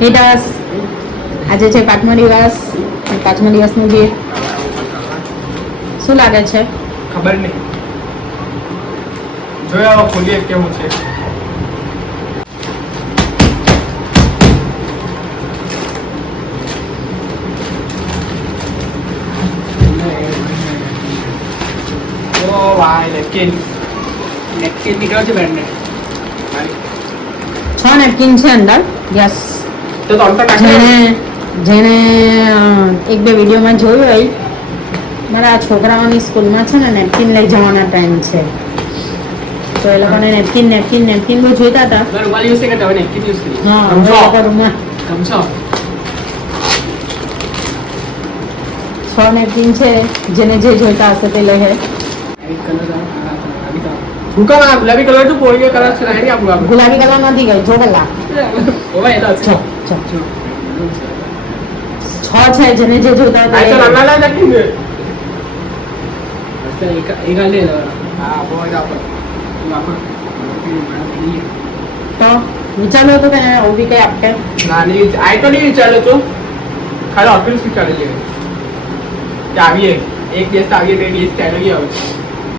હિટસ આજે છે 5મો દિવસ. 5મા દિવસનું ગીત શું લાગે છે? ખબર નહીં, જોયા ખોલીએ કેવું છે. ઓ ભાઈ નેપકિન નીકળ્યો છે બેનને. 6 નેપકિન છે અંદર. યસ. તો તમ તો જેને એક બે વિડીયોમાં જોયું હોય, મારા છોકરાઓની સ્કૂલમાં છે ને નેપકિન લઈ જવાના ટાઈમ છે, તો એ લોકોને નેપકિન બહુ જોઈતા હતા. રૂમાલ યુઝ કરતા હોય, નેપકિન યુઝ કરી. હા, હવે લોકો રૂમાલ ગમશો 6 નેપકિન છે, જેને જે જોઈતા હશે તે લઈ. ગુલાબી કલર તો પોળીયો કલર છે ને આપણું. ગુલાબી કલર નથી ગઈ, જો કલાક ઓવા એલા છે. 6 છે, જેને જે જોઈતા આ તો હતા નાના નાના નેપકિન છે. એક આ લે હા બોલ આપો તો વિચારો તો કે આવું બી કઈ આપે. ના નહીં, આ તો નહીં વિચાર્યો તો, ખાલી ઓફિસ વિચારી લે કે આવીએ, એક દિવસ આવીએ, 2 દિવસ ચાલી ગયા.